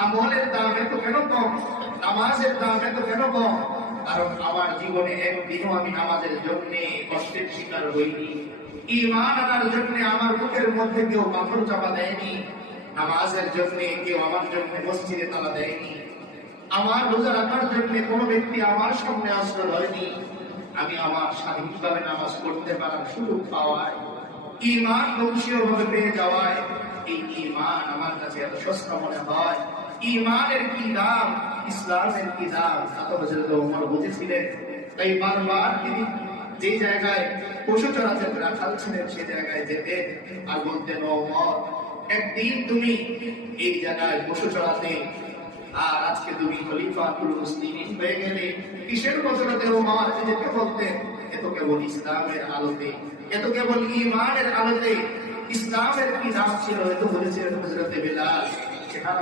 আমলের দাম এত কেন কম, নামাজের দাম এত কেন কম? কারণ আমার জীবনে একদিনও আমি নামাজের জন্য কষ্টের শিকার হইনি। ঈমান আনার জন্য আমার বুকের মধ্যে কেউ পাথর চাপা দেয়নি। নামাজের জন্য কেউ আমার জন্য মসজিদে তালা দেয়নি। আমার রোজা রাখার জন্য কোনো ব্যক্তি আমার সামনে আশ্রয় হয়নি। আমি আমার স্বাধীনভাবে নামাজ পড়তে পারার সুযোগ পাওয়ায়, ঈমান বংশীয়ভাবে পেয়ে যাওয়ায় এই ঈমান আমার কাছে এত সস্তা মনে হয়। ঈমানের কি দাম, ইসলামের কি দাম, তা তো হযরত ওমর বুঝেছিলেন। তাই বারবার তিনি যে জায়গায় পশু চড়াতেন, রাখাল ছিলেন, সে জায়গায় যেতেন আর বলতেন, ওমর একদিন তুমি এই জায়গায় পশু চড়াতে, আর আজকে তুমি খলিফাতুল মুসলিমিন হয়ে গেলে। কিসের বদৌলতে ওমর যেতে বলতেন? এ তো কেবল ইসলামের আলোতে, এ তো কেবল ঈমানের আলোতে। ইসলামের কি দাম ছিল এ তো বলেছিলেন হযরত বিলাল।